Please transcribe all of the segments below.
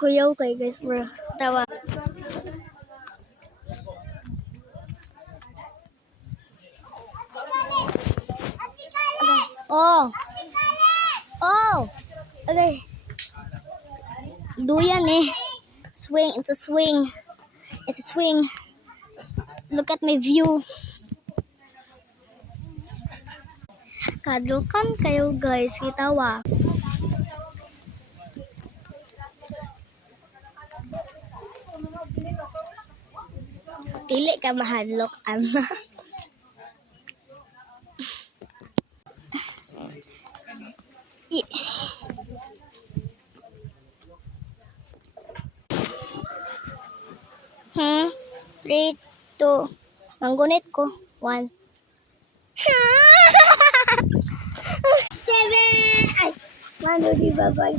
Kuyaw kay guys, bro. Tawa. Oh. Oh. Okay. Duyan eh. Swing. It's a swing. It's a swing. Look at my view. Kadukan kayo guys. Kita wa. Dili ka mahadlok, ana. Hmm? 3, 2. Manggunit ko. 1. 7. Ay, mano di ba ba?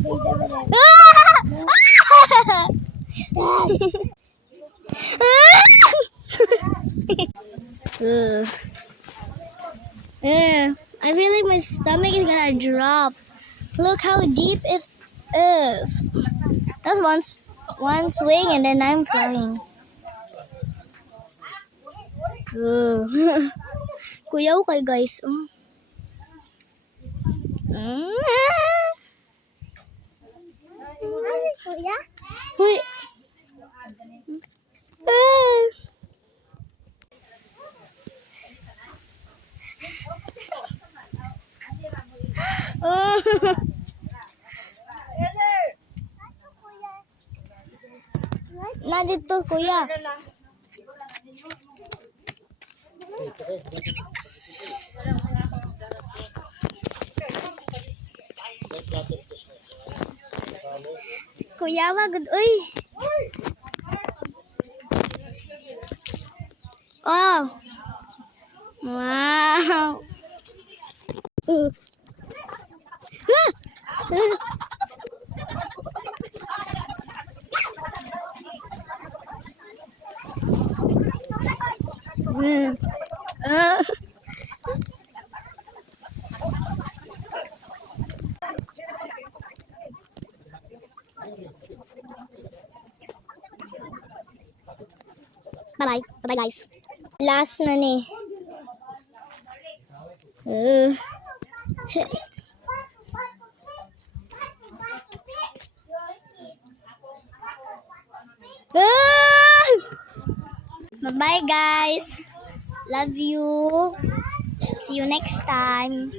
I feel like my stomach is gonna drop. Look how deep it is. That's one swing and then I'm flying. Kuyaw kay guys. Kuya? Huy. Nandito kuya. Kuya, wag. Uy. Oh. Wow. Bye-bye. Bye-bye, guys. Last na ni. Bye-bye, guys. Love you. See you next time.